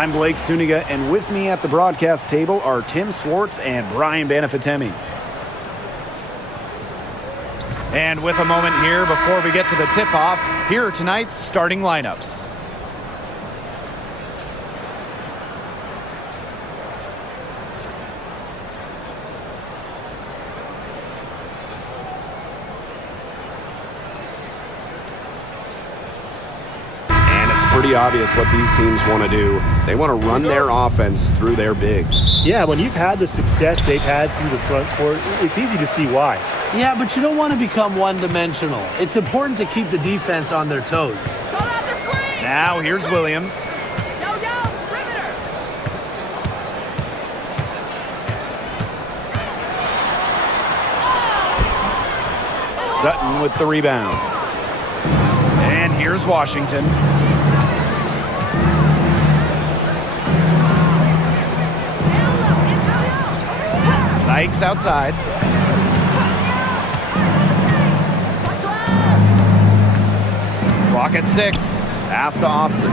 I'm Blake Suniga, and with me at the broadcast table are Tim Swartz and Brian Banafitemi. And with a moment here before we get to the tip-off, here are tonight's starting lineups. Pretty obvious what these teams want to do. They want to run their offense through their bigs. Yeah, when you've had the success they've had through the front court, it's easy to see why. Yeah, but you don't want to become one-dimensional. It's important to keep the defense on their toes. Now here's Williams. Sutton with the rebound. And here's Washington. Sykes outside. Clock at 6. Pass to Austin.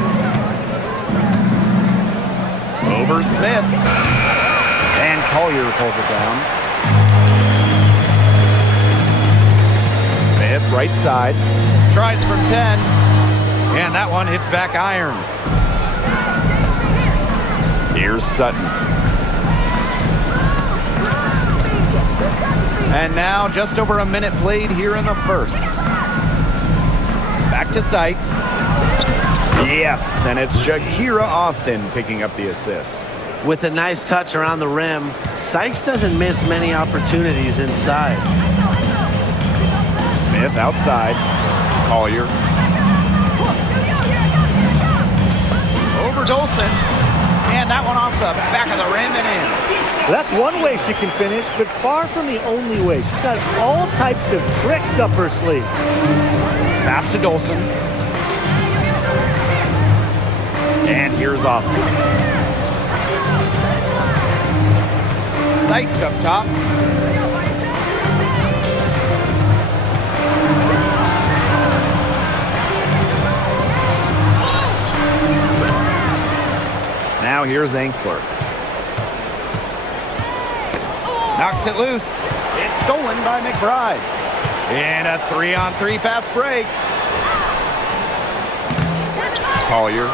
Over Smith. And Collier pulls it down. Smith right side. Tries from 10. And that one hits back iron. Here's Sutton. And now just over a minute played here in the first. Back to Sykes. Yes, and it's Shakira Austin picking up the assist. With a nice touch around the rim, Sykes doesn't miss many opportunities inside. Smith outside. Collier. Over Dolson. And that one off the back of the rim and in. That's one way she can finish, but far from the only way. She's got all types of tricks up her sleeve. Pass to Dolson. And here's Austin. Sykes up top. Now here's Angsler. Knocks it loose. It's stolen by McBride. And a 3-on-3 fast break. Collier.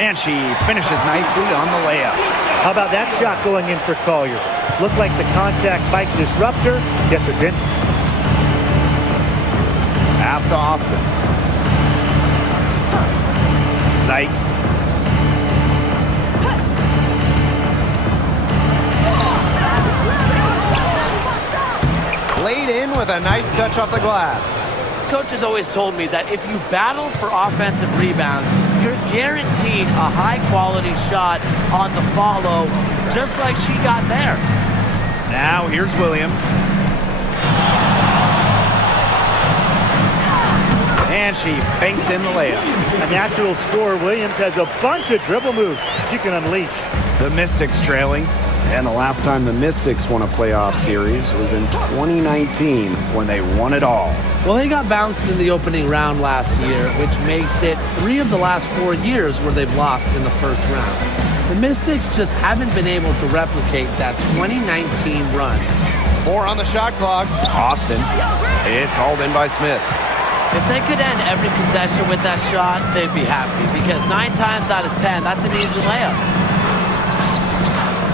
And she finishes nicely on the layup. How about that shot going in for Collier? Looked like the contact might disrupt her. Guess it didn't. Pass to Austin. Sykes. Laid in with a nice touch off the glass. Coach has always told me that if you battle for offensive rebounds, you're guaranteed a high-quality shot on the follow, just like she got there. Now here's Williams. And she banks in the layup. A natural scorer, Williams has a bunch of dribble moves she can unleash. The Mystics trailing. And the last time the Mystics won a playoff series was in 2019 when they won it all. Well, they got bounced in the opening round last year, which makes it 3 of the last 4 years where they've lost in the first round. The Mystics just haven't been able to replicate that 2019 run. 4 on the shot clock. Austin. It's hauled in by Smith. If they could end every possession with that shot, they'd be happy, because 9 times out of 10, that's an easy layup.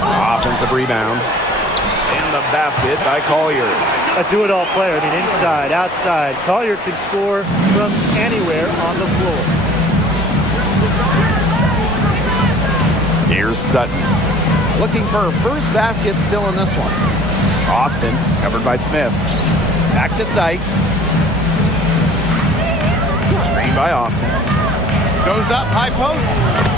Offensive rebound. And the basket by Collier. A do-it-all player. I mean, inside, outside. Collier can score from anywhere on the floor. Here's Sutton. Looking for her first basket still in this one. Austin, covered by Smith. Back to Sykes. Screen by Austin. Goes up, high post.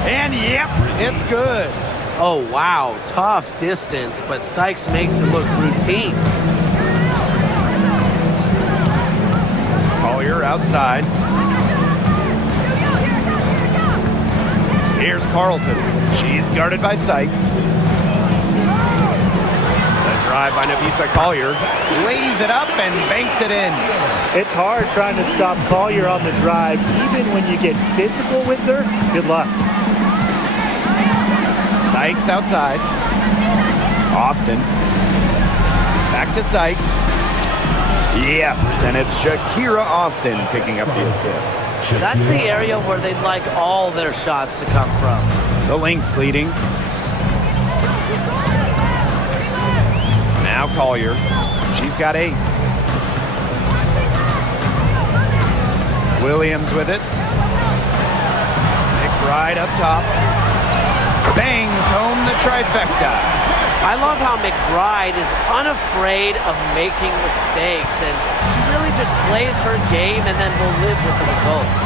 And yep, it's good. Oh, wow. Tough distance, but Sykes makes it look routine. Collier outside. Here's Carlton. She's guarded by Sykes. The drive by Napisa Collier. Lays it up and banks it in. It's hard trying to stop Collier on the drive, even when you get physical with her. Good luck. Sykes outside. Austin. Back to Sykes. Yes, and it's Shakira Austin picking up the assist. That's the area where they'd like all their shots to come from. The Lynx leading. Now Collier. She's got 8. Williams with it. McBride up top. Bangs home the trifecta. I love how McBride is unafraid of making mistakes, and she really just plays her game and then will live with the results.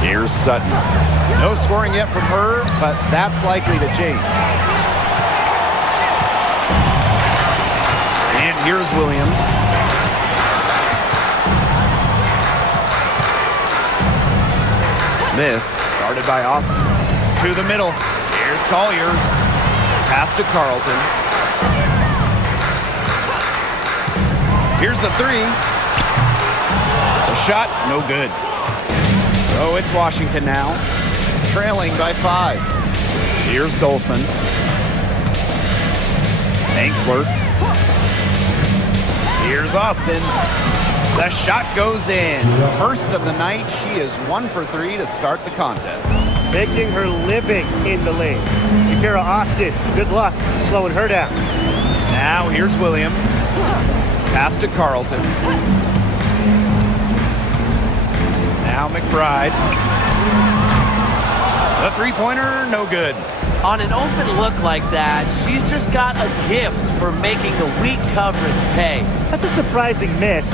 Here's Sutton. No scoring yet from her, but that's likely to change. And here's Williams. Smith, guarded by Austin. To the middle. Here's Collier. Pass to Carlton. Here's the 3. The shot, no good. So it's Washington now, trailing by 5. Here's Dolson. Hanksler. Here's Austin. The shot goes in. First of the night, she is 1 for 3 to start the contest. Making her living in the lane. Shakira Austin, good luck slowing her down. Now here's Williams. Pass to Carlton. Now McBride. The three-pointer, no good. On an open look like that, she's just got a gift for making the weak coverage pay. That's a surprising miss.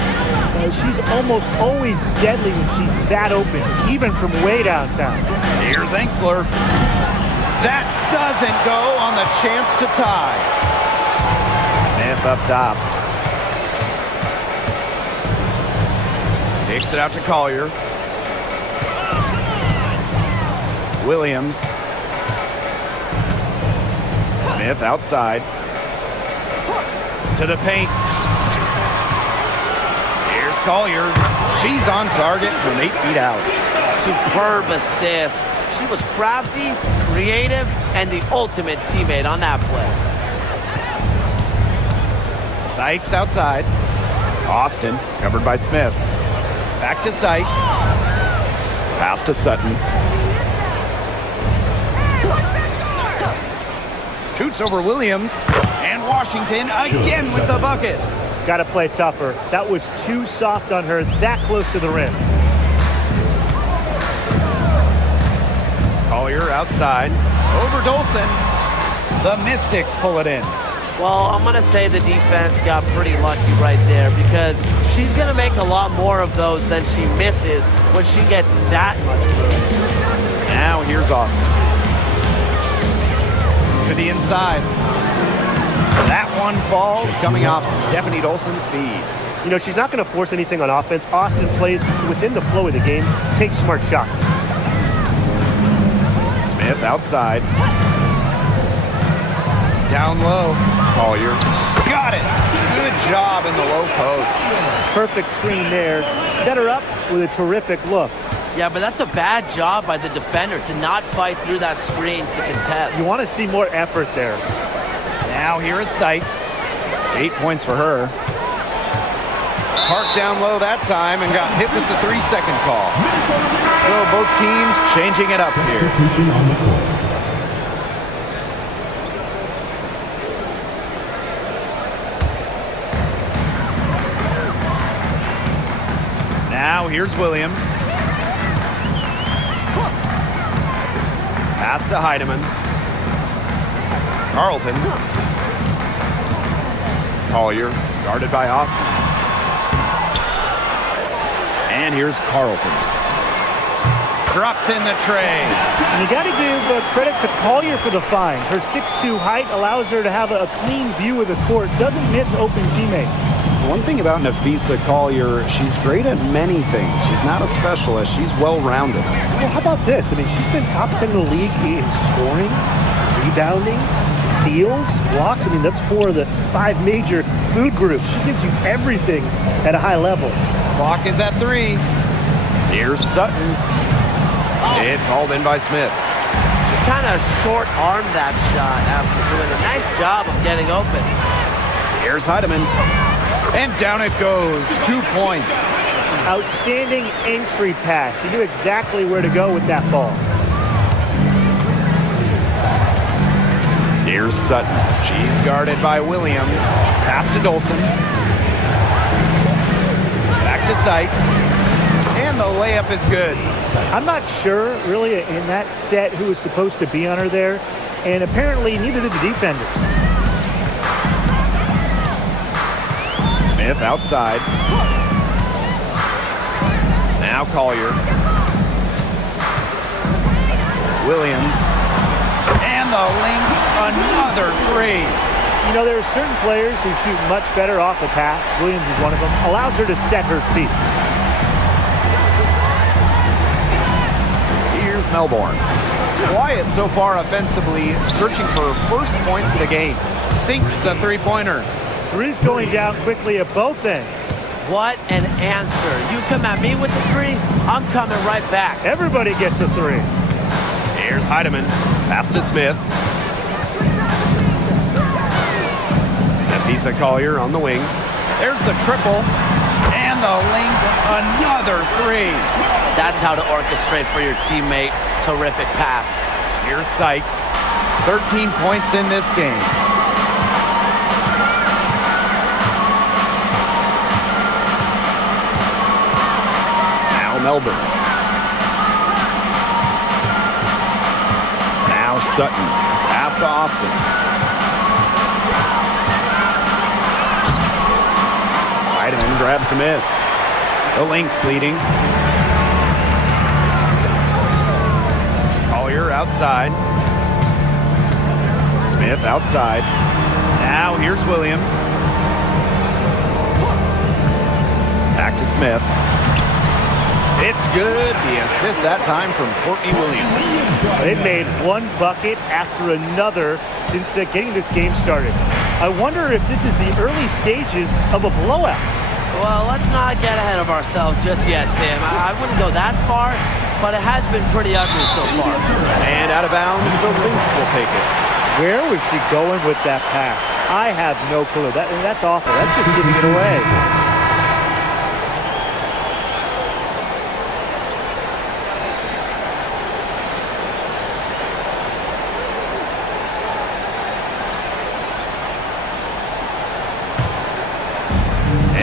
She's almost always deadly when she's that open, even from way downtown. Here's Hanksler. That doesn't go on the chance to tie. Smith up top. Takes it out to Collier. Williams. Smith outside. To the paint. Here's Collier. She's on target from 8 feet out. Superb assist. She was crafty, creative, and the ultimate teammate on that play. Sykes outside. Austin covered by Smith. Back to Sykes. Pass to Sutton. Shoots over Williams. And Washington again with the bucket. Got to play tougher. That was too soft on her, that close to the rim. Collier outside. Over Dolson. The Mystics pull it in. Well, I'm going to say the defense got pretty lucky right there because she's going to make a lot more of those than she misses when she gets that much room. Now here's Austin. To the inside. That one falls coming off Stephanie Dolson's feed. You know, she's not going to force anything on offense. Austin plays within the flow of the game, takes smart shots. Smith outside. Down low. Collier. Got it. Good job in the low post. Perfect screen there. Set her up with a terrific look. Yeah, but that's a bad job by the defender to not fight through that screen to contest. You want to see more effort there. Now here is Sykes. 8 points for her. Parked down low that time and got hit with the 3-second call. So both teams changing it up here. Substitution on the court. Now here's Williams. Pass to Heidemann. Carlton. Collier, guarded by Austin. And here's Carlton. Drops in the tray. And you got to give credit to Collier for the find. Her 6'2" height allows her to have a clean view of the court, doesn't miss open teammates. One thing about Napheesa Collier, she's great at many things. She's not a specialist. She's well-rounded. Well, how about this? I mean, she's been top 10 in the league in scoring, rebounding, steals, blocks. I mean, that's 4 of the 5 major food groups. She gives you everything at a high level. Clock is at 3. Here's Sutton. It's hauled in by Smith. kind of short-armed that shot after doing a nice job of getting open. Here's Heidemann. And down it goes. 2 points. Outstanding entry pass. He knew exactly where to go with that ball. Here's Sutton. She's guarded by Williams. Pass to Dolson. Back to Sykes. And the layup is good. I'm not sure, really, in that set who was supposed to be on her there. And apparently, neither did the defenders. Smith outside. Now Collier. Williams. And the Lynx, another three. You know, there are certain players who shoot much better off a pass. Williams is one of them. Allows her to set her feet. Here's Melbourne. Quiet so far offensively, searching for first points of the game. Sinks the three-pointer. Three's going down quickly at both ends. What an answer. You come at me with the three, I'm coming right back. Everybody gets a three. Here's Heidemann. Pass to Smith. Lisa Collier on the wing. There's the triple. And the Lynx, another three. That's how to orchestrate for your teammate. Terrific pass. Here's Sykes. 13 points in this game. Now Melbourne. Now Sutton. Pass to Austin. Heidemann grabs the miss. The Lynx leading. Collier outside. Smith outside. Now here's Williams. Back to Smith. It's good. The assist that time from Courtney Williams. They've made one bucket after another since getting this game started. I wonder if this is the early stages of a blowout. Well, let's not get ahead of ourselves just yet, Tim. I wouldn't go that far, but it has been pretty ugly so far. And out of bounds, the Lynx will take it. Where was she going with that pass? I have no clue. That's awful. That's just giving it away.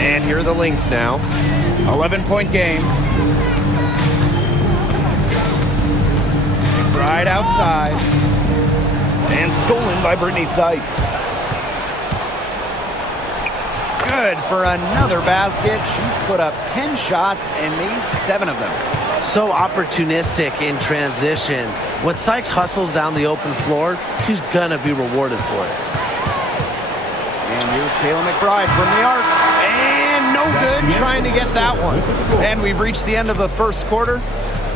And here are the Lynx now. 11-point game. Right outside. And stolen by Brittany Sykes. Good for another basket. She put up 10 shots and made 7 of them. So opportunistic in transition. When Sykes hustles down the open floor, she's going to be rewarded for it. And here's Kayla McBride from the arc. And no good trying to get that one. And we've reached the end of the first quarter.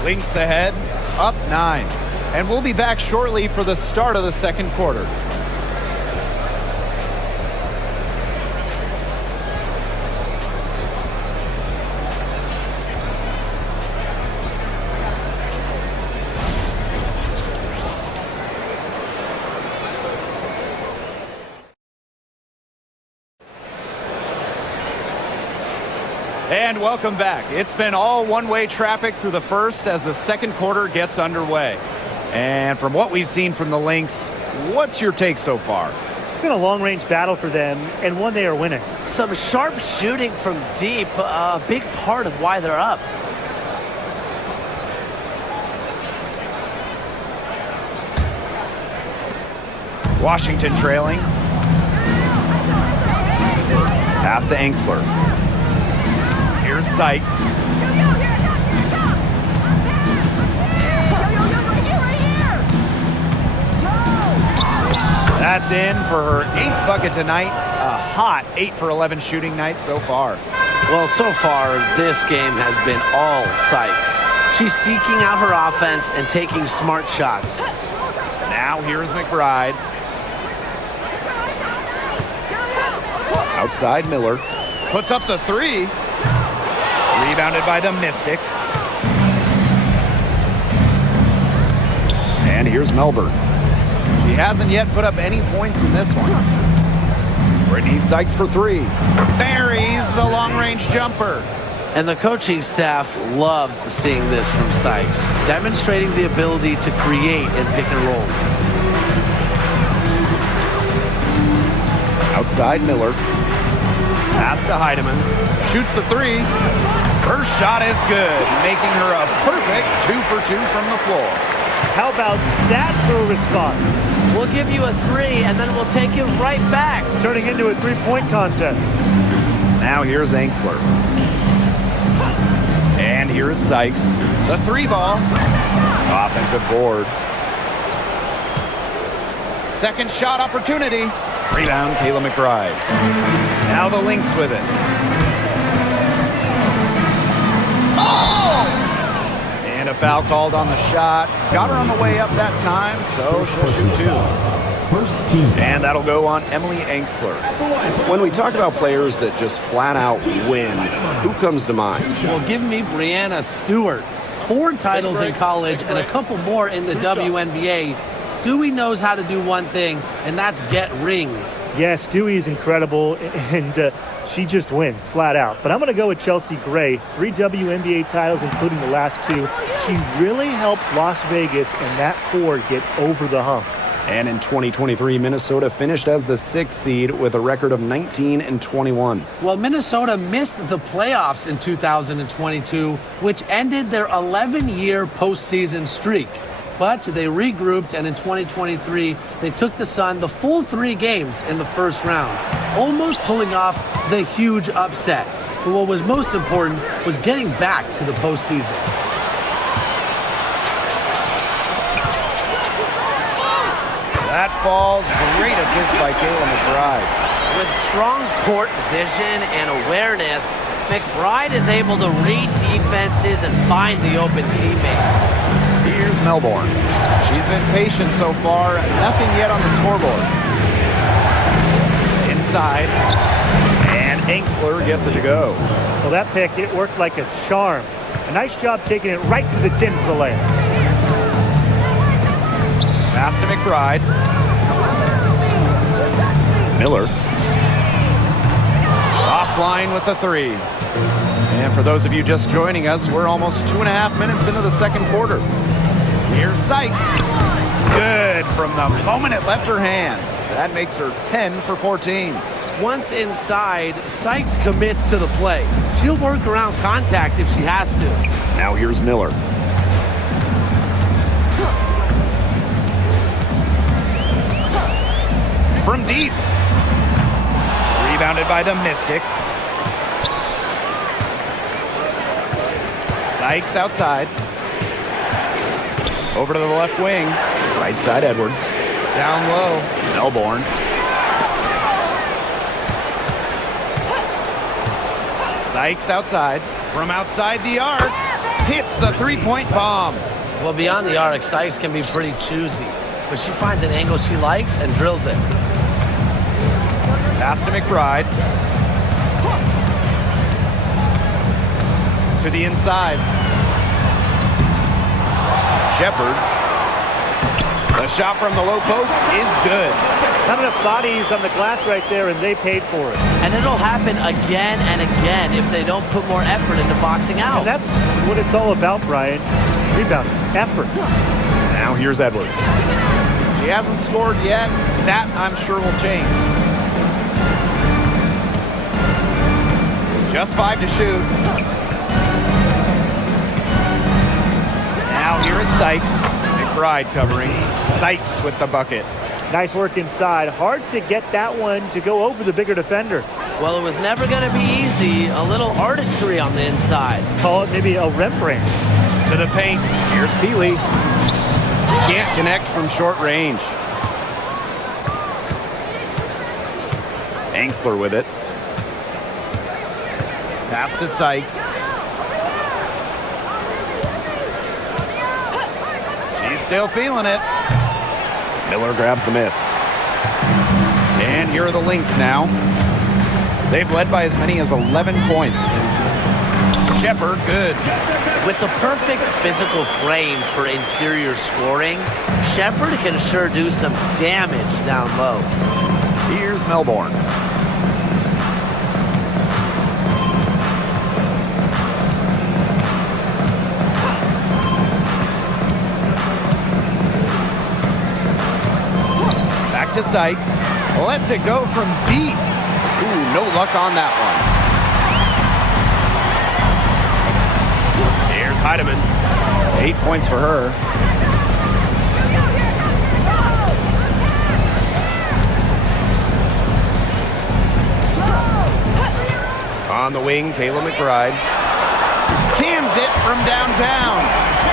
Lynx ahead, up 9. And we'll be back shortly for the start of the second quarter. And welcome back. It's been all one-way traffic through the first as the second quarter gets underway. And from what we've seen from the Lynx, what's your take so far? It's been a long-range battle for them, and one they are winning. Some sharp shooting from deep, a big part of why they're up. Washington trailing. Pass to Angsler. Here's Sykes. That's in for her 8th bucket tonight. A hot 8 for 11 shooting night so far. Well, so far, this game has been all Sykes. She's seeking out her offense and taking smart shots. Now here's McBride. Outside Miller. Puts up the 3. Rebounded by the Mystics. And here's Melbourne. He hasn't yet put up any points in this one. Brittany Sykes for three. Buries the long-range jumper. And the coaching staff loves seeing this from Sykes, demonstrating the ability to create in pick and rolls. Outside Miller. Pass to Heidemann. Shoots the three. Her shot is good, making her a perfect 2 for 2 from the floor. How about that for a response? We'll give you a three, and then we'll take it right back. It's turning into a three-point contest. Now here's Angsler. And here is Sykes. The three ball. Offensive board. Second shot opportunity. Rebound, Kayla McBride. Now the Lynx with it. And a foul called on the shot. Got her on the way up that time, so she'll shoot two. First team. And that'll go on Emily Angsler. When we talk about players that just flat out win, who comes to mind? Well, give me Brianna Stewart. 4 titles in college and a couple more in the WNBA. Stewie knows how to do one thing, and that's get rings. Yeah, Stewie is incredible, and she just wins, flat out. But I'm going to go with Chelsea Gray. 3 WNBA titles, including the last 2. She really helped Las Vegas and that 4 get over the hump. And in 2023, Minnesota finished as the 6th seed with a record of 19-21. Well, Minnesota missed the playoffs in 2022, which ended their 11-year postseason streak. But they regrouped, and in 2023, they took the Sun the full 3 games in the first round, almost pulling off the huge upset. But what was most important was getting back to the postseason. That falls. Great assist by Kayla McBride. With strong court vision and awareness, McBride is able to read defenses and find the open teammate. Here's Melbourne. She's been patient so far. Nothing yet on the scoreboard. Inside. And Angsler gets it to go. Well, that pick, it worked like a charm. A nice job taking it right to the tin for the layup. Pass to McBride. Miller. Offline with the three. And for those of you just joining us, we're almost 2.5 minutes into the second quarter. Here's Sykes. Good from the moment it left her hand. That makes her 10 for 14. Once inside, Sykes commits to the play. She'll work around contact if she has to. Now here's Miller. From deep. Rebounded by the Mystics. Sykes outside. Over to the left wing. Right side Edwards. Down low. Melbourne. Sykes outside. From outside the arc. Hits the three-point bomb. Well, beyond the arc, Sykes can be pretty choosy, but she finds an angle she likes and drills it. Pass to McBride. To the inside. Shepard. The shot from the low post is good. Not enough bodies on the glass right there, and they paid for it. And it'll happen again and again if they don't put more effort into boxing out. And that's what it's all about, Brian. Rebound, effort. Now here's Edwards. She hasn't scored yet. That, I'm sure, will change. Just 5 to shoot. Now here is Sykes. McBride covering. Sykes with the bucket. Nice work inside. Hard to get that one to go over the bigger defender. Well, it was never going to be easy. A little artistry on the inside. Call it maybe a Rembrandt. To the paint. Here's Peely. Can't connect from short range. Angsler with it. Pass to Sykes. She's still feeling it. Miller grabs the miss. And here are the Lynx now. They've led by as many as 11 points. Shepard, good. With the perfect physical frame for interior scoring, Shepard can sure do some damage down low. Here's Melbourne. Back to Sykes. Lets it go from deep. Ooh, no luck on that one. Here's Heidemann. 8 points for her. On the wing, Kayla McBride. Cans it from downtown.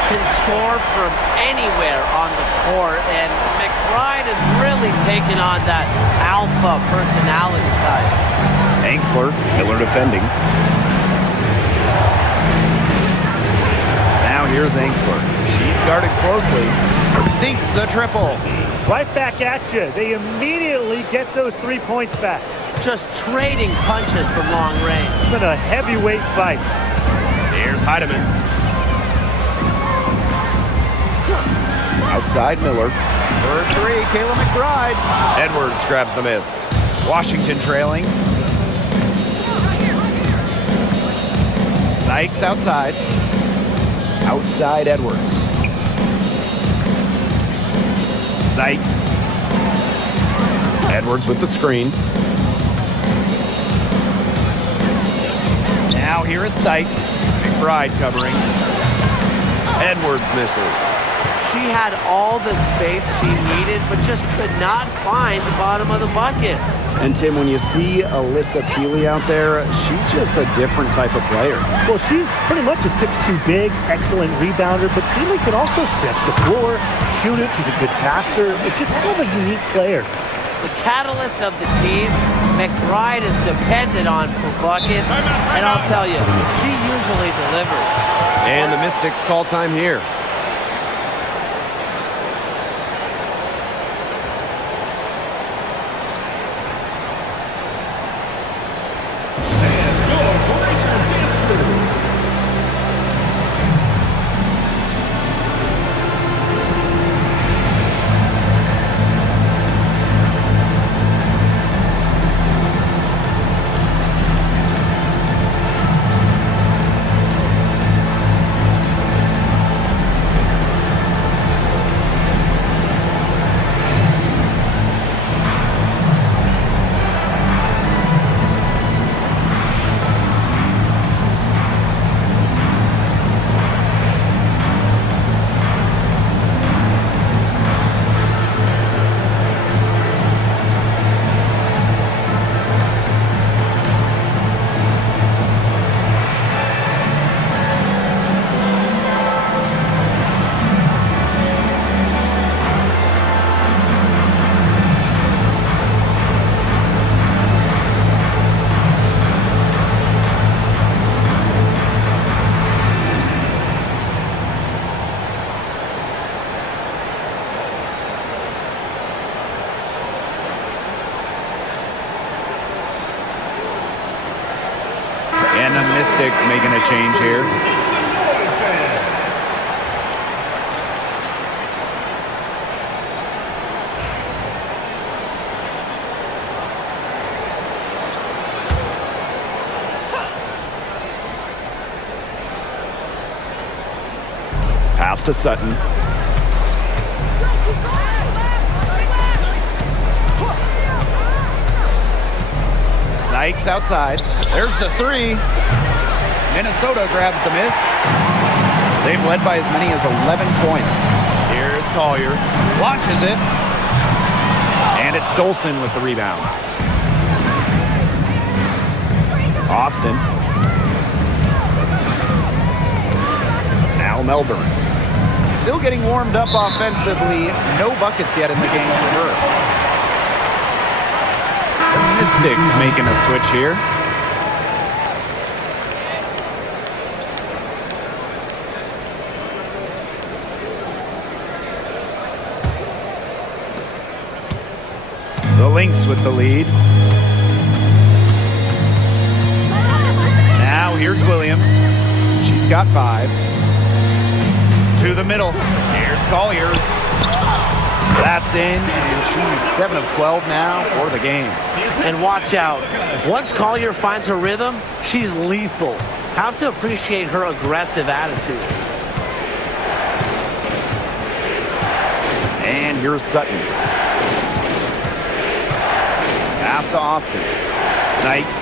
Can score from anywhere on the court, and McBride has really taken on that alpha personality type. Angsler, Miller defending. Now here's Angsler. She's guarded closely. Sinks the triple. Right back at you. They immediately get those 3 points back. Just trading punches from long range. It's been a heavyweight fight. Here's Heidemann. Outside Miller. For three, Kayla McBride. Edwards grabs the miss. Washington trailing. Sykes outside. Outside Edwards. Sykes. Edwards with the screen. Now here is Sykes. McBride covering. Edwards misses. She had all the space she needed, but just could not find the bottom of the bucket. And Tim, when you see Alyssa Peely out there, she's just a different type of player. Well, she's pretty much a 6'2" big, excellent rebounder, but Peely can also stretch the floor, shoot it. She's a good passer. It's just kind of a unique player. The catalyst of the team, McBride is dependent on for buckets, and I'll tell you, she usually delivers. And the Mystics call time here. And the Mystics making a change here. Pass to Sutton. Sykes outside. There's the three. Minnesota grabs the miss. They've led by as many as 11 points. Here's Collier. Launches it. And it's Dolson with the rebound. Austin. Now Melbourne. Still getting warmed up offensively. No buckets yet in the game for her. The Mystics making a switch here. The Lynx with the lead. Now here's Williams. got 5. To the middle. Here's Collier. That's in, and she's 7 of 12 now for the game. And watch out. Once Collier finds her rhythm, she's lethal. Have to appreciate her aggressive attitude. And here's Sutton. Pass to Austin. Sykes.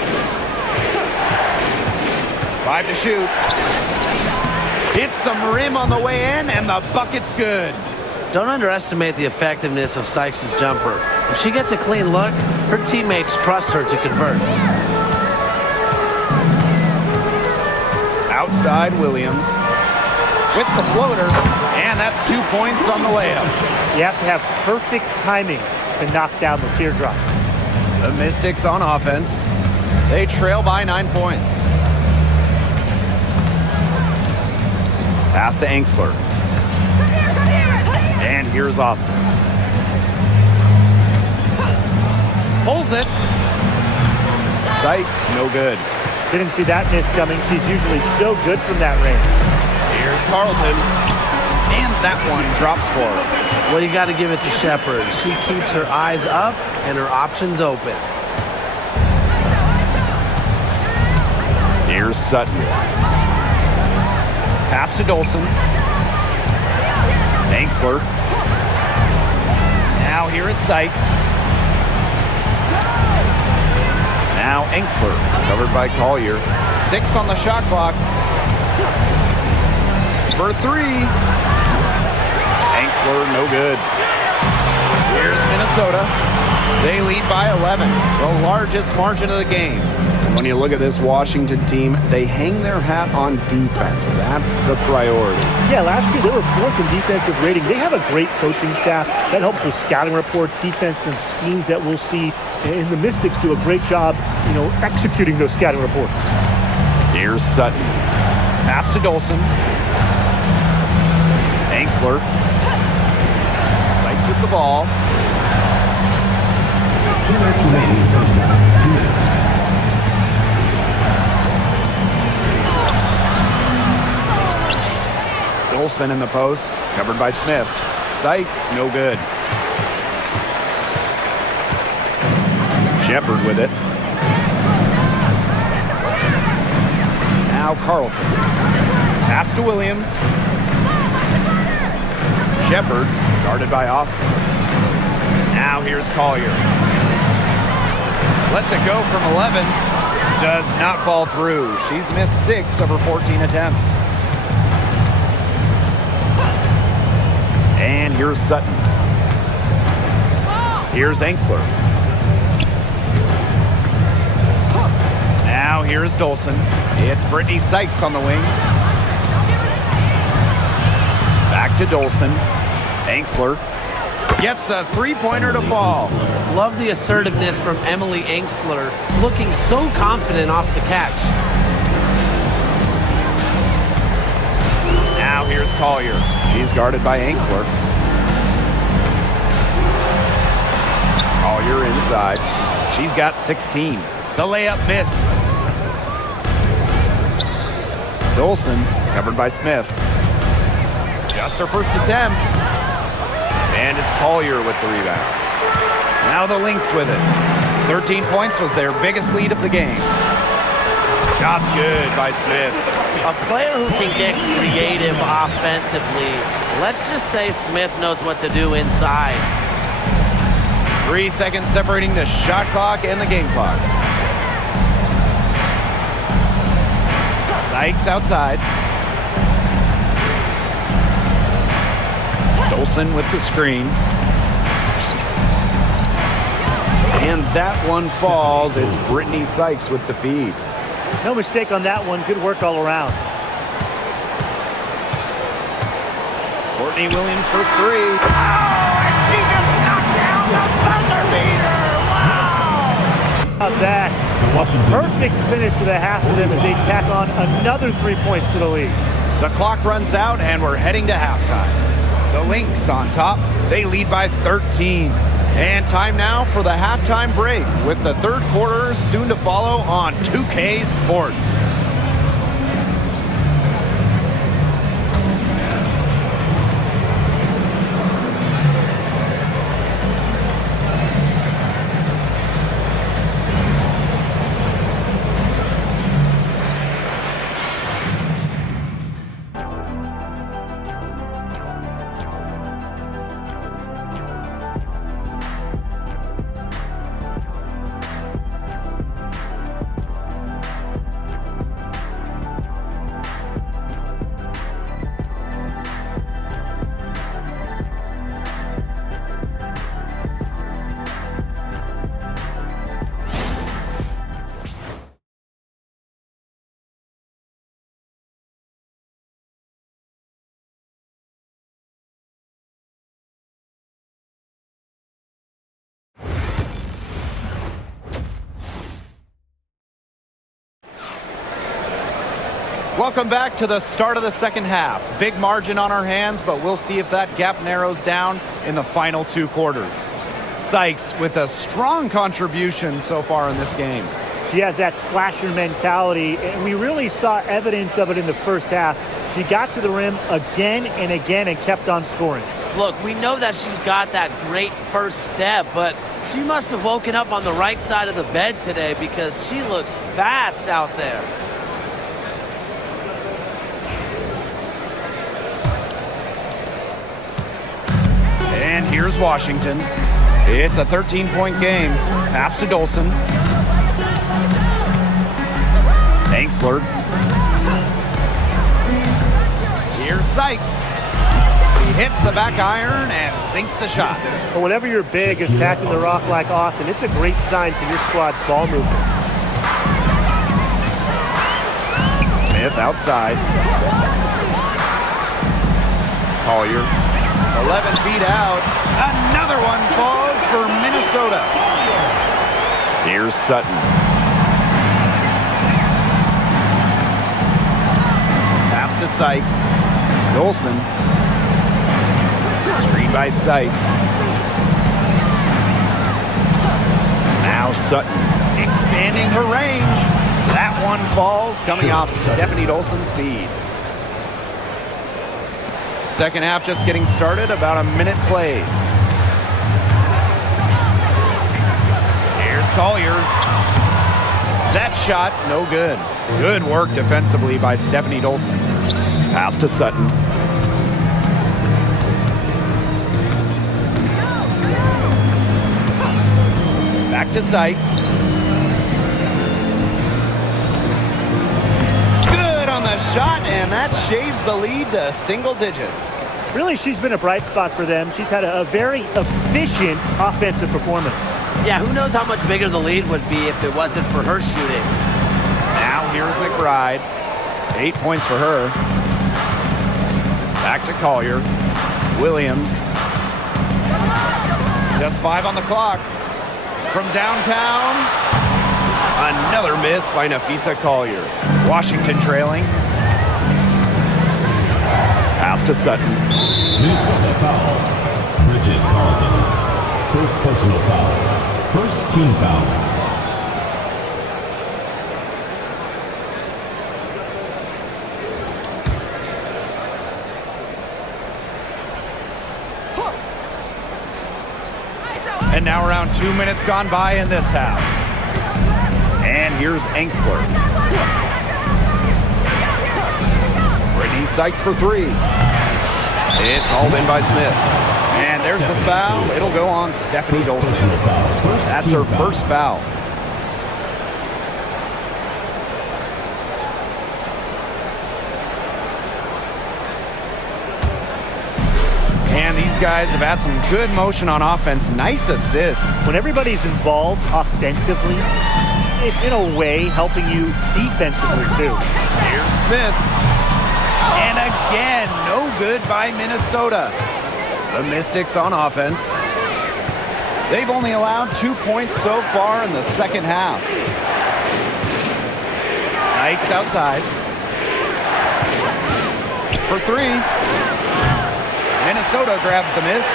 5 to shoot. Hits some rim on the way in, and the bucket's good. Don't underestimate the effectiveness of Sykes' jumper. If she gets a clean look, her teammates trust her to convert. Outside Williams with the floater, and that's 2 points on the layup. You have to have perfect timing to knock down the teardrop. The Mystics on offense. They trail by 9 points. Pass to Angsler. And here's Austin. Pulls it. Sykes, no good. Didn't see that miss coming. She's usually so good from that range. Here's Carlton. And that one drops for her. Well, you got to give it to Shepherd. She keeps her eyes up and her options open. Here's Sutton. Pass to Dolson. Angsler. Now here is Sykes. Now Angsler, covered by Collier. 6 on the shot clock. For 3. Angsler, no good. Here's Minnesota. They lead by 11, the largest margin of the game. When you look at this Washington team, they hang their hat on defense. That's the priority. Yeah, last year they were 4th in defensive rating. They have a great coaching staff that helps with scouting reports, defensive schemes that we'll see. And the Mystics do a great job, executing those scouting reports. Here's Sutton. Pass to Dolson. Angsler. Sykes with the ball. 2 minutes remaining in the first half. 2 minutes. Dolson in the post, covered by Smith. Sykes, no good. Shepherd with it. Now Carlton. Pass to Williams. Shepherd, guarded by Austin. Now here's Collier. Lets it go from 11. Does not fall through. She's missed 6 of her 14 attempts. And here's Sutton. Here's Angsler. Now here's Dolson. It's Brittany Sykes on the wing. Back to Dolson. Angsler gets a 3-pointer to fall. Love the assertiveness from Emily Angsler, looking so confident off the catch. Now here's Collier. She's guarded by Angsler. Collier inside. She's got 16. The layup missed. Dolson, covered by Smith. Just her first attempt. And it's Collier with the rebound. Now the Lynx with it. 13 points was their biggest lead of the game. Shot's good by Smith. A player who can get creative offensively. Let's just say Smith knows what to do inside. 3 seconds separating the shot clock and the game clock. Sykes outside. Dolson with the screen. And that one falls. It's Brittany Sykes with the feed. No mistake on that one. Good work all around. Courtney Williams for 3. Oh, and she just knocked down the buzzer beater. Wow! Not that. Perfect finish to the half of them as they tack on another 3 points to the lead. The clock runs out and we're heading to halftime. The Lynx on top. They lead by 13. And time now for the halftime break with the third quarter soon to follow on 2K Sports. Welcome back to the start of the second half. Big margin on our hands, but we'll see if that gap narrows down in the final 2 quarters. Sykes with a strong contribution so far in this game. She has that slasher mentality, and we really saw evidence of it in the first half. She got to the rim again and again and kept on scoring. Look, we know that she's got that great first step, but she must have woken up on the right side of the bed today because she looks fast out there. And here's Washington. It's a 13-point game. Pass to Dolson. Angsler. Here's Sykes. He hits the back iron and sinks the shot. But whenever you're big as patching the rock like Austin, it's a great sign for your squad's ball movement. Smith outside. Collier. 11 feet out. Another one falls for Minnesota. Here's Sutton. Pass to Sykes. Dolson. Screen by Sykes. Now Sutton. Expanding her range. That one falls, coming off Stephanie Dolson's feed. Second half just getting started, about a minute played. Here's Collier. That shot, no good. Good work defensively by Stephanie Dolson. Pass to Sutton. Back to Sykes. On the shot, and that shaves the lead to single digits. Really, she's been a bright spot for them. She's had a very efficient offensive performance. Yeah, who knows how much bigger the lead would be if it wasn't for her shooting. Now here's McBride. 8 points for her. Back to Collier. Williams. Just 5 on the clock. From downtown. Another miss by Nafisa Collier. Washington trailing. Pass to Sutton. Minnesota foul. Bridget Carlton. First personal foul. First team foul. And now around 2 minutes gone by in this half. And here's Angsler. Brittany Sykes for 3. It's hauled in by Smith. And there's the foul. It'll go on Stephanie Dolson. That's her first foul. And these guys have had some good motion on offense. Nice assists. When everybody's involved offensively, it's in a way helping you defensively too. Here's Smith. And again, no good by Minnesota. The Mystics on offense. They've only allowed 2 points so far in the second half. Sykes outside. For 3. Minnesota grabs the miss.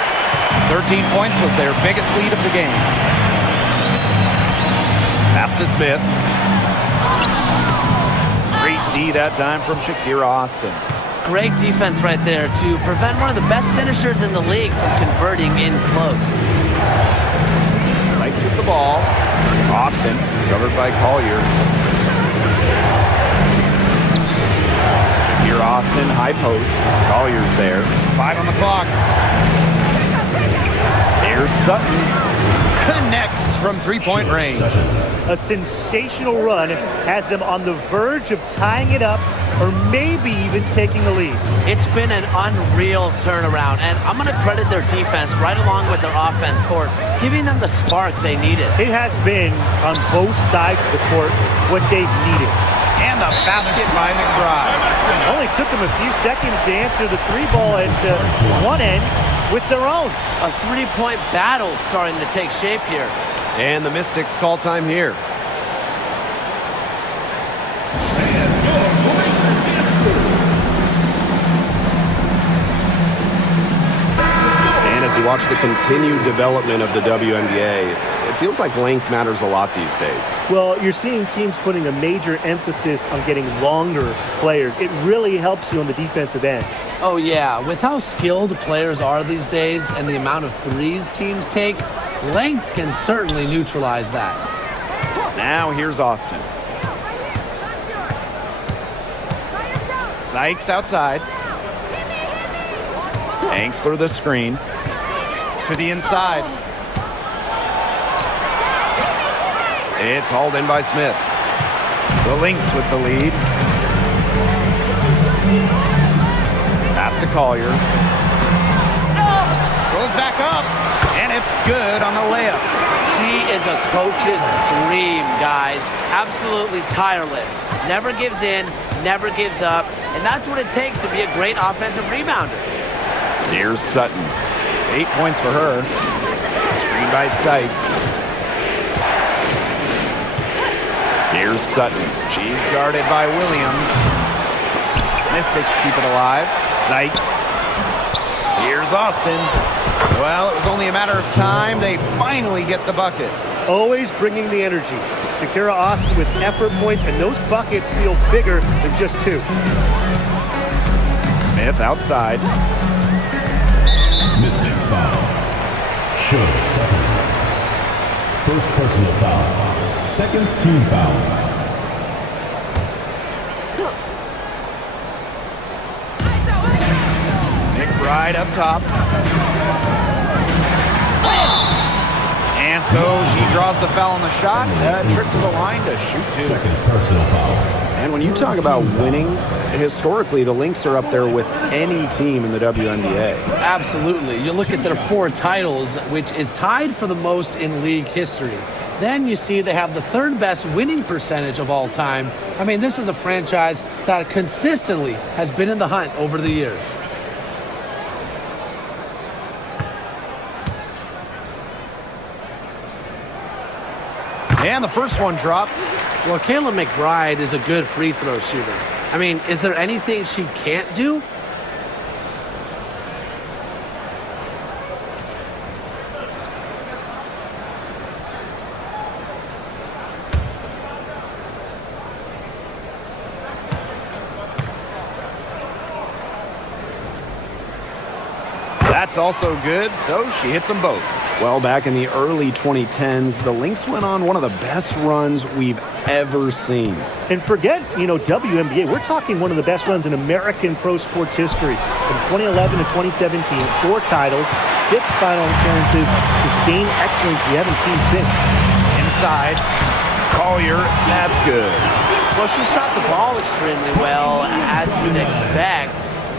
13 points was their biggest lead of the game. Pass to Smith. Great D that time from Shakira Austin. Great defense right there to prevent one of the best finishers in the league from converting in close. Sykes with the ball. Austin covered by Collier. Shakira Austin, high post. Collier's there. 5 on the clock. Here's Sutton. Connects from 3-point range. A sensational run has them on the verge of tying it up or maybe even taking the lead. It's been an unreal turnaround, and I'm going to credit their defense right along with their offense for giving them the spark they needed. It has been, on both sides of the court, what they've needed. And the basket by McBride. Only took them a few seconds to answer the 3-ball at one end with their own. A 3-point battle starting to take shape here. And the Mystics call time here. As you watch the continued development of the WNBA, it feels like length matters a lot these days. Well, you're seeing teams putting a major emphasis on getting longer players. It really helps you on the defensive end. Oh, yeah. With how skilled players are these days and the amount of threes teams take, length can certainly neutralize that. Now here's Austin. Sykes outside. Hanks through the screen. To the inside. It's hauled in by Smith. The Lynx with the lead. Pass to Collier. Goes back up, and it's good on the layup. She is a coach's dream, guys. Absolutely tireless. Never gives in, never gives up, and that's what it takes to be a great offensive rebounder. Here's Sutton. 8 points for her. Screen by Sykes. Here's Sutton. She's guarded by Williams. Mystics keep it alive. Sykes. Here's Austin. Well, it was only a matter of time. They finally get the bucket. Always bringing the energy. Shakira Austin with effort points, and those buckets feel bigger than just two. Smith outside. Mystics foul. Show second. First personal foul. Second team foul. McBride up top. And so she draws the foul on the shot. Trip to the line to shoot two. Second personal foul. And when you talk about winning, historically, the Lynx are up there with any team in the WNBA. Absolutely. You look at their 4 titles, which is tied for the most in league history. Then you see they have the 3rd best winning percentage of all time. I mean, this is a franchise that consistently has been in the hunt over the years. And the first one drops. Well, Kayla McBride is a good free throw shooter. I mean, is there anything she can't do? That's also good, so she hits them both. Well, back in the early 2010s, the Lynx went on one of the best runs we've ever seen. And forget, WNBA, we're talking one of the best runs in American pro sports history. From 2011 to 2017, 4 titles, 6 final appearances, sustained excellence we haven't seen since. Inside, Collier, that's good. Well, she shot the ball extremely well, as you'd expect.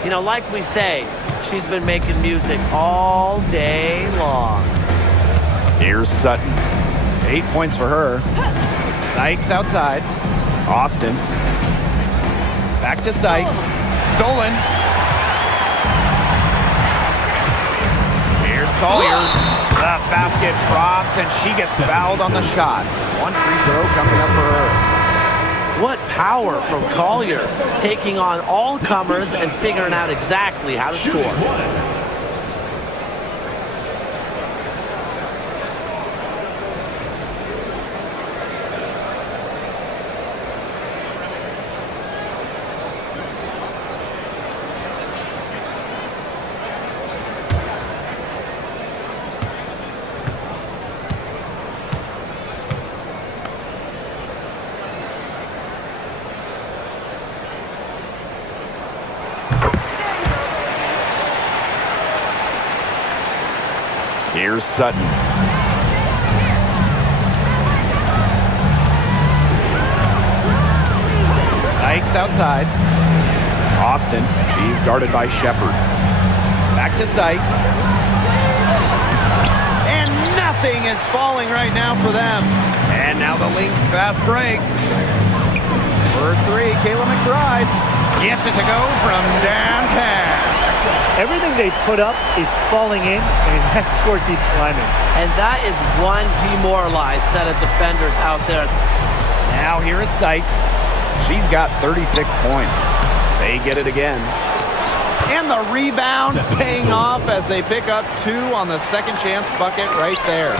Like we say, she's been making music all day long. Here's Sutton. 8 points for her. Sykes outside. Austin. Back to Sykes. Stolen. Here's Collier. The basket drops, and she gets fouled on the shot. 1 free throw coming up for her. What power from Collier, taking on all comers and figuring out exactly how to score. Here's Sutton. Sykes outside. Austin. She's guarded by Shepard. Back to Sykes. And nothing is falling right now for them. And now the Lynx fast break. For 3, Kayla McBride gets it to go from downtown. Everything they put up is falling in, and that score keeps climbing. And that is one demoralized set of defenders out there. Now here is Sykes. She's got 36 points. They get it again. And the rebound paying off as they pick up 2 on the second chance bucket right there.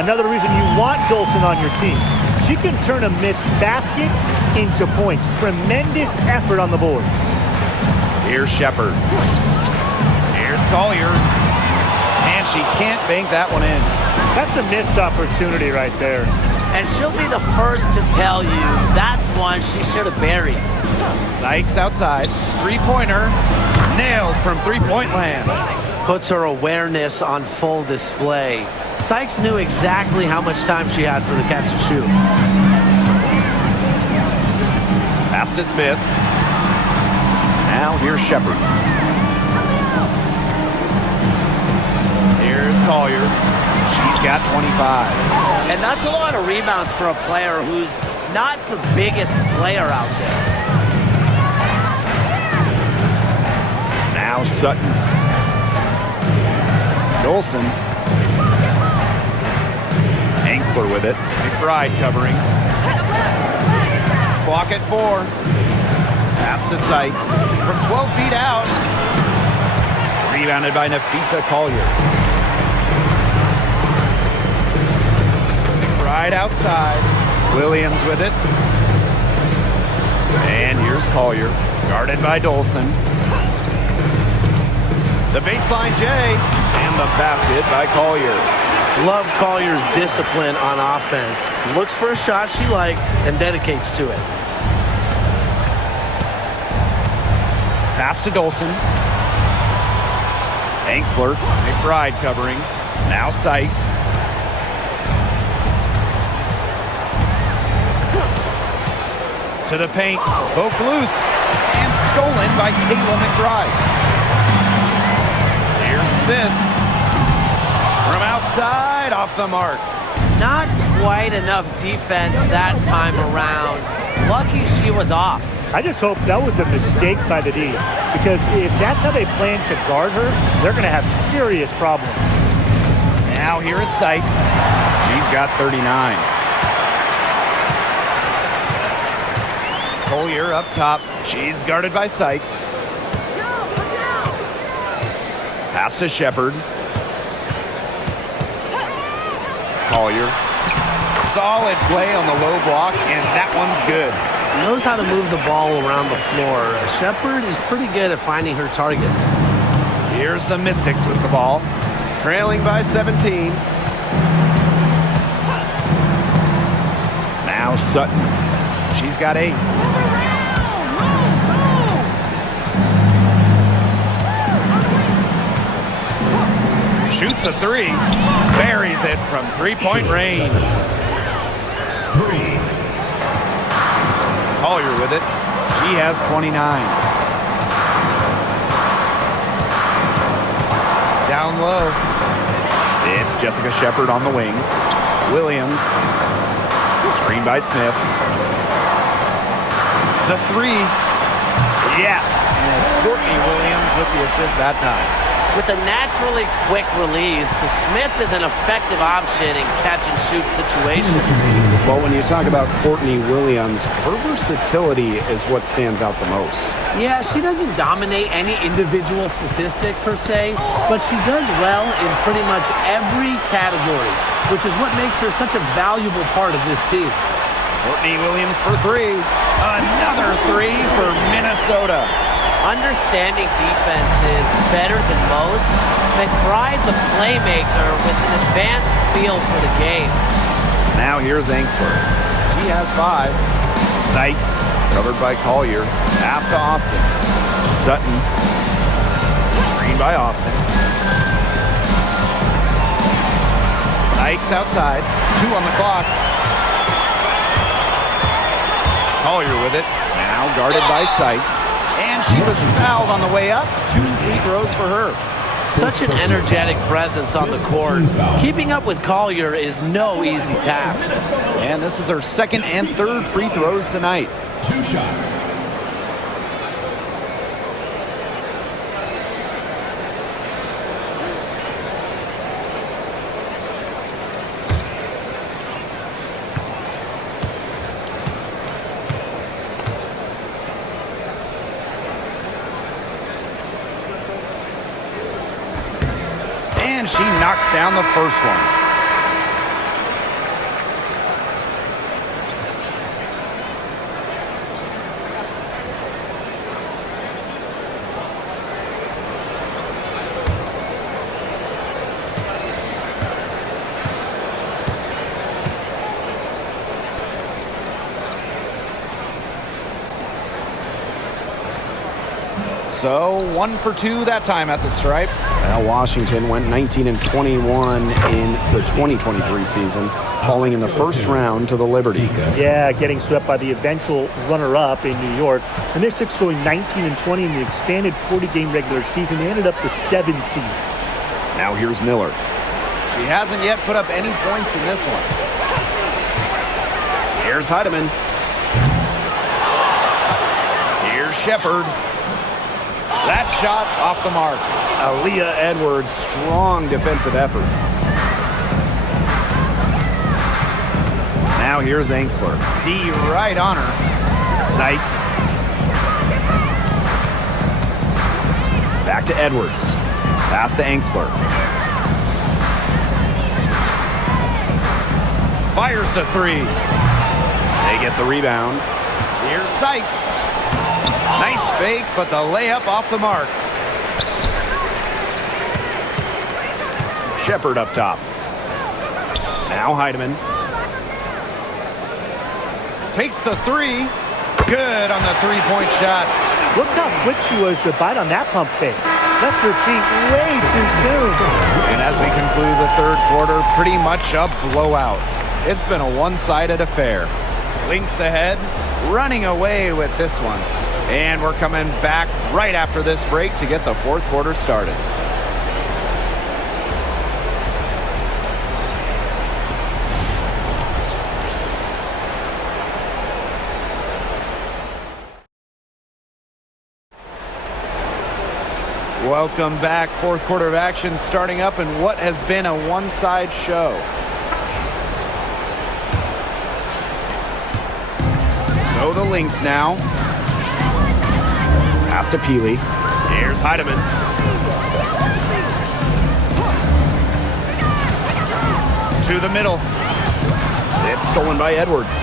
Another reason you want Dolson on your team. She can turn a missed basket into points. Tremendous effort on the boards. Here's Shepard. Here's Collier. And she can't bank that one in. That's a missed opportunity right there. And she'll be the first to tell you that's one she should have buried. Sykes outside. Three-pointer. Nailed from three-point land. Puts her awareness on full display. Sykes knew exactly how much time she had for the catch and shoot. Pass to Smith. Now here's Shepard. Here's Collier. She's got 25. And that's a lot of rebounds for a player who's not the biggest player out there. Now Sutton. Dolson. Angsler with it. McBride covering. Clock at 4. Pass to Sykes. From 12 feet out. Rebounded by Nafisa Collier. McBride outside. Williams with it. And here's Collier. Guarded by Dolson. The baseline J. And the basket by Collier. Love Collier's discipline on offense. Looks for a shot she likes and dedicates to it. Pass to Dolson. Angsler. McBride covering. Now Sykes. To the paint. Poked loose. And stolen by Kayla McBride. Here's Smith. From outside, off the mark. Not quite enough defense that time around. Lucky she was off. I just hope that was a mistake by the D, because if that's how they plan to guard her, they're going to have serious problems. Now here is Sykes. She's got 39. Collier up top. She's guarded by Sykes. Pass to Shepard. Collier. Solid play on the low block, and that one's good. Knows how to move the ball around the floor. Shepard is pretty good at finding her targets. Here's the Mystics with the ball. Trailing by 17. Now Sutton. She's got 8. Shoots a 3. Buries it from three-point range. 3. Collier with it. She has 29. Down low. It's Jessica Shepard on the wing. Williams. Screen by Smith. The 3. Yes. And it's Courtney Williams with the assist that time. With a naturally quick release, Smith is an effective option in catch-and-shoot situations. Well, when you talk about Courtney Williams, her versatility is what stands out the most. Yeah, she doesn't dominate any individual statistic per se, but she does well in pretty much every category, which is what makes her such a valuable part of this team. Courtney Williams for 3. Another 3 for Minnesota. Understanding defenses better than most, McBride's a playmaker with an advanced feel for the game. Now here's Angsler. She has 5. Sykes, covered by Collier. Pass to Austin. Sutton. Screen by Austin. Sykes outside. 2 on the clock. Collier with it. Now guarded by Sykes. And she was fouled on the way up. 2 free throws for her. Such an energetic presence on the court. Keeping up with Collier is no easy task. And this is her 2nd and 3rd free throws tonight. 2 shots. And she knocks down the first one. So 1 for 2 that time at the stripe. Well, Washington went 19 and 21 in the 2023 season, falling in the first round to the Liberty. Yeah, getting swept by the eventual runner-up in New York. The Mystics going 19 and 20 in the expanded 40-game regular season. They ended up the 7th seed. Now here's Miller. He hasn't yet put up any points in this one. Here's Heidemann. Here's Shepard. That shot off the mark. Aaliyah Edwards, strong defensive effort. Now here's Angsler. D right on her. Sykes. Back to Edwards. Pass to Angsler. Fires the three. They get the rebound. Here's Sykes. Nice fake, but the layup off the mark. Shepard up top. Now Heidemann. Takes the three. Good on the three-point shot. Look how quick she was to bite on that pump fake. Left her feet way too soon. And as we conclude the third quarter, pretty much a blowout. It's been a one-sided affair. Lynx ahead, running away with this one. And we're coming back right after this break to get the fourth quarter started. Welcome back. Fourth quarter of action starting up in what has been a one-side show. So the Lynx now. Pass to Peely. Here's Heidemann. To the middle. It's stolen by Edwards.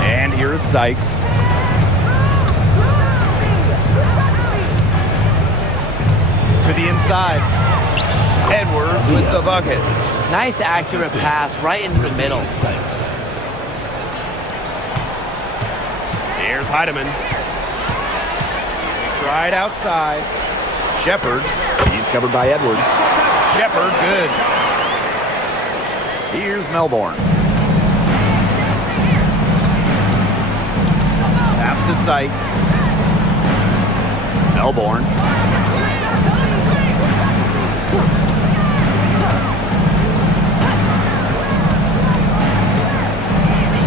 And here's Sykes. To the inside. Edwards with the bucket. Nice accurate pass right into the middle. Here's Heidemann. Right outside. Shepard. He's covered by Edwards. Shepard, good. Here's Melbourne. Pass to Sykes. Melbourne.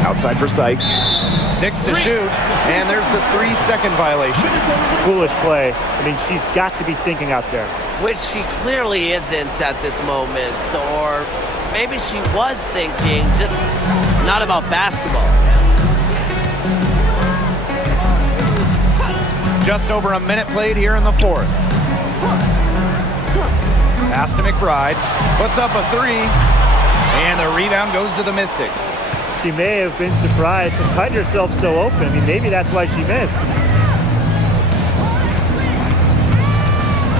Outside for Sykes. 6 to shoot, and there's the 3-second violation. Foolish play. I mean, she's got to be thinking out there. Which she clearly isn't at this moment. Or maybe she was thinking, just not about basketball. Just over a minute played here in the fourth. Pass to McBride. Puts up a three, and the rebound goes to the Mystics. She may have been surprised to find herself so open. I mean, maybe that's why she missed.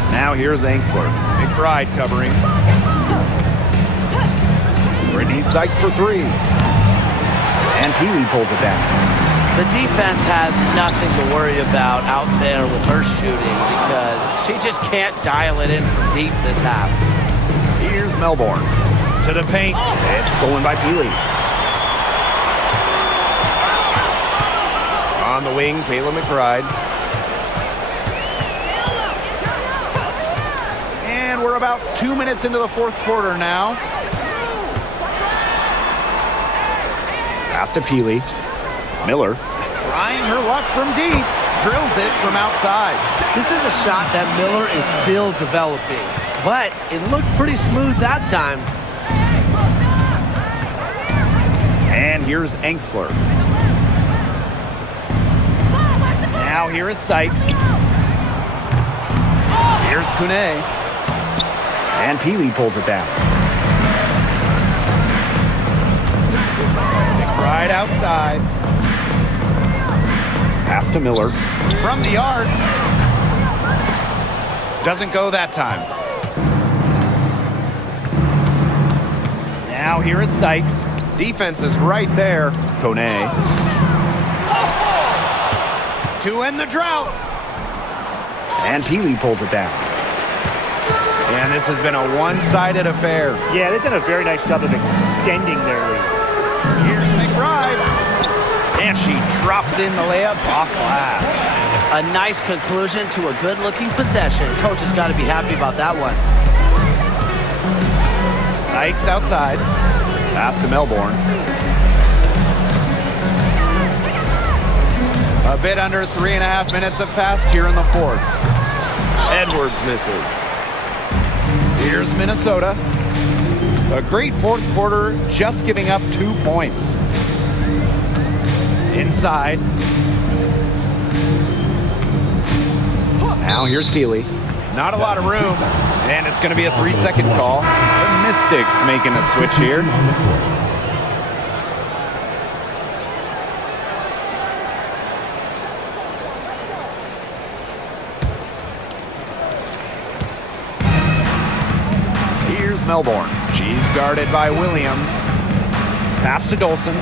Now here's Angsler. McBride covering. Brittany Sykes for three. And Peely pulls it down. The defense has nothing to worry about out there with her shooting because she just can't dial it in from deep this half. Here's Melbourne. To the paint. It's stolen by Peely. On the wing, Kayla McBride. And we're about 2 minutes into the fourth quarter now. Pass to Peely. Miller. Trying her luck from deep. Drills it from outside. This is a shot that Miller is still developing, but it looked pretty smooth that time. And here's Angsler. Now here is Sykes. Here's Kune. And Peely pulls it down. Right outside. Pass to Miller. From the arc. Doesn't go that time. Now here is Sykes. Defense is right there. Kone. To end the drought. And Peely pulls it down. And this has been a one-sided affair. Yeah, they've done a very nice job of extending their lead. Here's McBride. And she drops in the layup off glass. A nice conclusion to a good-looking possession. Coach has got to be happy about that one. Sykes outside. Pass to Melbourne. A bit under 3.5 minutes have passed here in the fourth. Edwards misses. Here's Minnesota. A great fourth quarter, just giving up 2 points. Inside. Now here's Peely. Not a lot of room. And it's going to be a 3-second call. The Mystics making a switch here. Here's Melbourne. She's guarded by Williams. Pass to Dolson.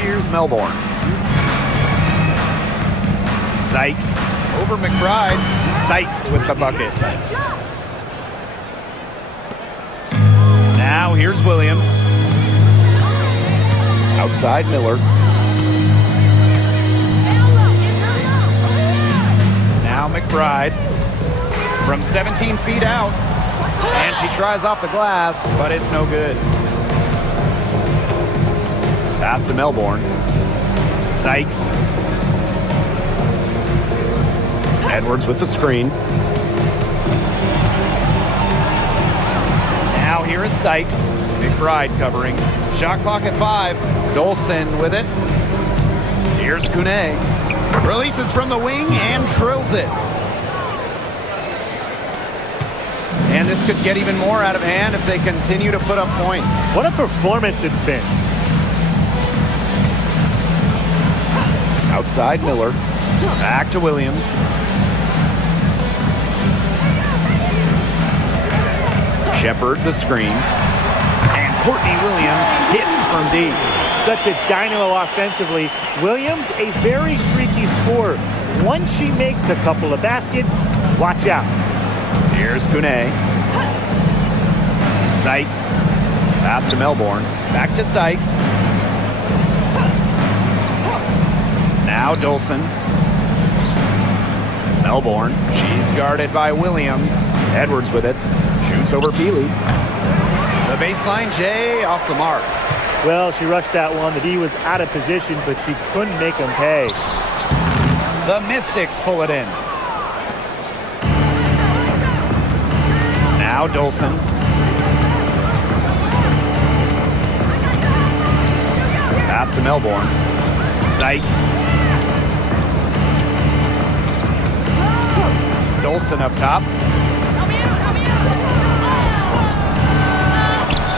Here's Melbourne. Sykes over McBride. Sykes with the bucket. Now here's Williams. Outside Miller. Now McBride from 17 feet out. And she tries off the glass, but it's no good. Pass to Melbourne. Sykes. Edwards with the screen. Now here is Sykes. McBride covering. Shot clock at 5. Dolson with it. Here's Kune. Releases from the wing and drills it. And this could get even more out of hand if they continue to put up points. What a performance it's been. Outside Miller. Back to Williams. Shepard the screen. And Courtney Williams hits from deep. Such a dynamo offensively. Williams, a very streaky scorer. Once she makes a couple of baskets, watch out. Here's Kune. Sykes. Pass to Melbourne. Back to Sykes. Now Dolson. Melbourne. She's guarded by Williams. Edwards with it. Shoots over Peely. The baseline J off the mark. Well, she rushed that one. The D was out of position, but she couldn't make him pay. The Mystics pull it in. Now Dolson. Pass to Melbourne. Sykes. Dolson up top.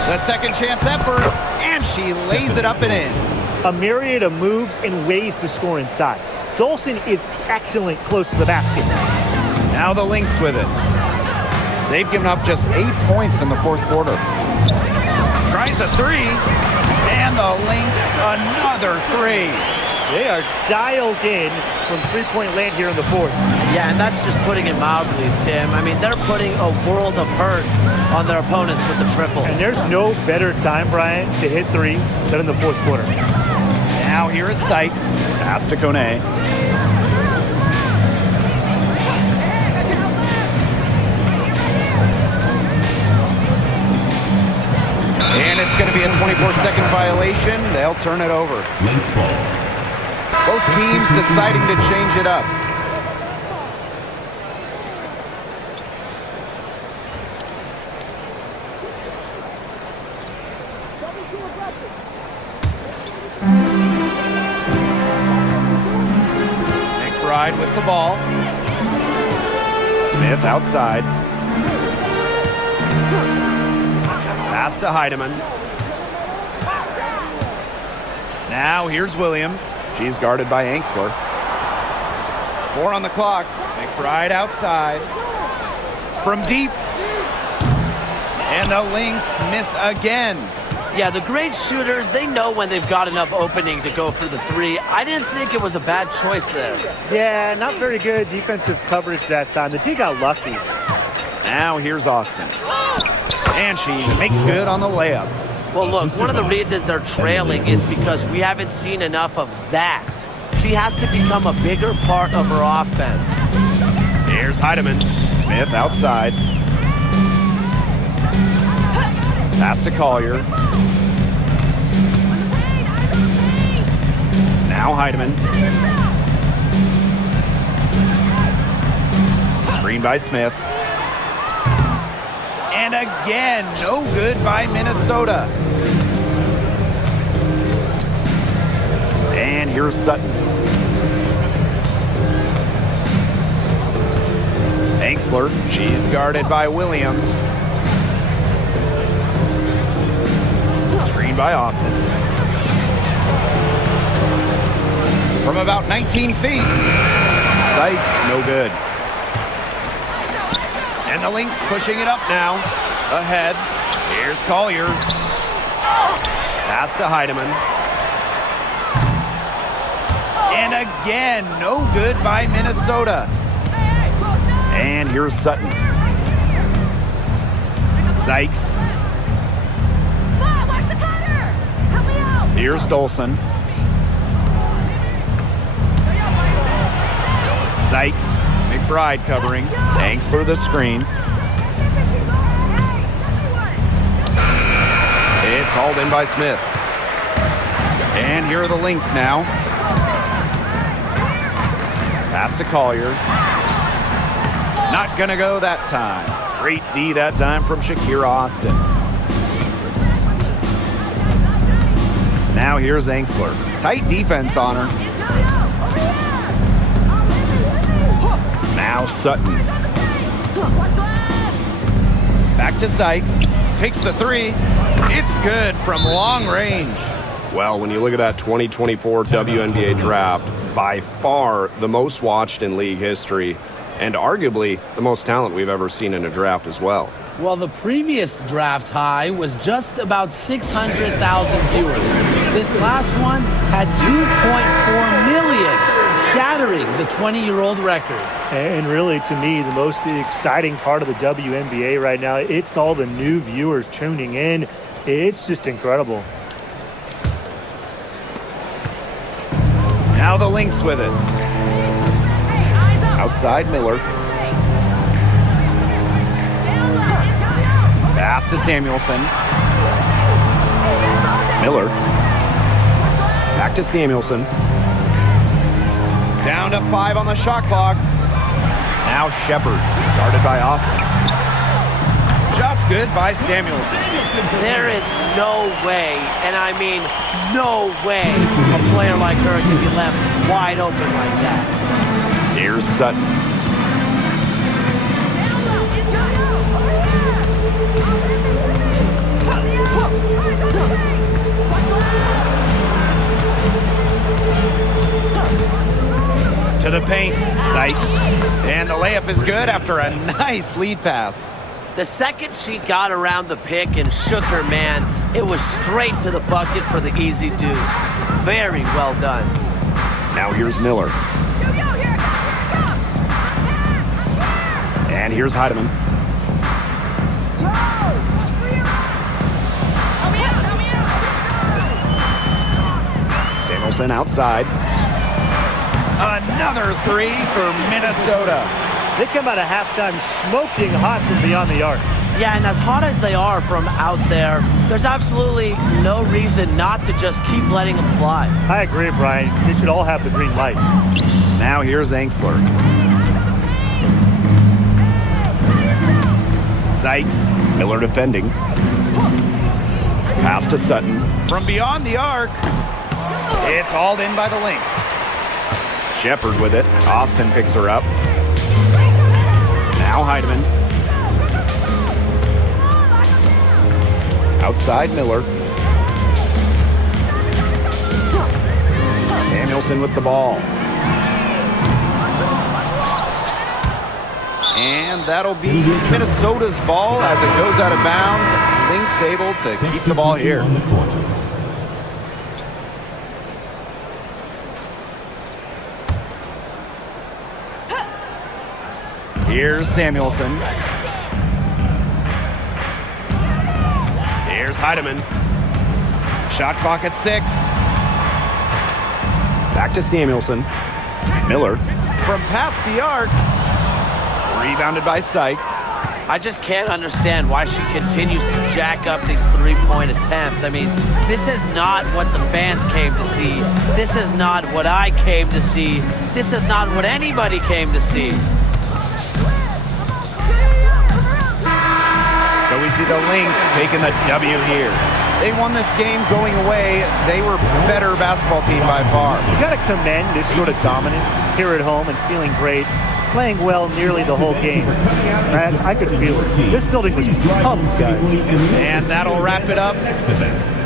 The second chance effort, and she lays it up and in. A myriad of moves and ways to score inside. Dolson is excellent close to the basket. Now the Lynx with it. They've given up just 8 points in the fourth quarter. Tries a 3, and the Lynx another 3. They are dialed in from three-point land here in the fourth. Yeah, and that's just putting it mildly, Tim. I mean, they're putting a world of hurt on their opponents with the triple. And there's no better time, Brian, to hit threes than in the fourth quarter. Now here is Sykes. Pass to Kone. And it's going to be a 24-second violation. They'll turn it over. Lynx ball. Both teams deciding to change it up. McBride with the ball. Smith outside. Pass to Heidemann. Now here's Williams. She's guarded by Angsler. 4 on the clock. McBride outside. From deep. And the Lynx miss again. Yeah, the great shooters, they know when they've got enough opening to go for the three. I didn't think it was a bad choice there. Yeah, not very good defensive coverage that time. The team got lucky. Now here's Austin. And she makes good on the layup. Well, look, one of the reasons they're trailing is because we haven't seen enough of that. She has to become a bigger part of her offense. Here's Heidemann. Smith outside. Pass to Collier. Now Heidemann. Screen by Smith. And again, no good by Minnesota. And here's Sutton. Angsler, she's guarded by Williams. Screen by Austin. From about 19 feet. Sykes, no good. And the Lynx pushing it up now. Ahead. Here's Collier. Pass to Heidemann. And again, no good by Minnesota. And here's Sutton. Sykes. Here's Dolson. Sykes. McBride covering. Angsler the screen. It's hauled in by Smith. And here are the Lynx now. Pass to Collier. Not gonna go that time. Great D that time from Shakira Austin. Now here's Angsler. Tight defense on her. Now Sutton. Back to Sykes. Takes the three. It's good from long range. Well, when you look at that 2024 WNBA draft, by far the most watched in league history, and arguably the most talent we've ever seen in a draft as well. Well, the previous draft high was just about 600,000 viewers. This last one had 2.4 million, shattering the 20-year-old record. And really, to me, the most exciting part of the WNBA right now, it's all the new viewers tuning in. It's just incredible. Now the Lynx with it. Outside Miller. Pass to Samuelson. Miller. Back to Samuelson. Down to 5 on the shot clock. Now Shepard, guarded by Austin. Shot's good by Samuelson. There is no way, and I mean no way, a player like her can be left wide open like that. Here's Sutton. To the paint, Sykes. And the layup is good after a nice lead pass. The second she got around the pick and shook her man, it was straight to the bucket for the easy deuce. Very well done. Now here's Miller. And here's Heidemann. Samuelson outside. Another three for Minnesota. They come out of halftime smoking hot from beyond the arc. Yeah, and as hot as they are from out there, there's absolutely no reason not to just keep letting them fly. I agree, Brian. They should all have the green light. Now here's Angsler. Sykes. Miller defending. Pass to Sutton. From beyond the arc. It's hauled in by the Lynx. Shepard with it. Austin picks her up. Now Now Heidemann. Outside Miller. Samuelson with the ball. And that'll be Minnesota's ball as it goes out of bounds. Lynx able to keep the ball here. On the court. Here's Samuelson. Here's Heidemann. Shot clock at 6. Back to Samuelson. Miller from past the arc. Rebounded by Sykes. I just can't understand why she continues to jack up these three-point attempts. I mean, this is not what the fans came to see. This is not what I came to see. This is not what anybody came to see. So we see the Lynx taking the W here. They won this game going away. They were better basketball team by far. You got to commend this sort of dominance here at home and feeling great, playing well nearly the whole game. I could feel it. This building was pumped, guys. And that'll wrap it up. Next event.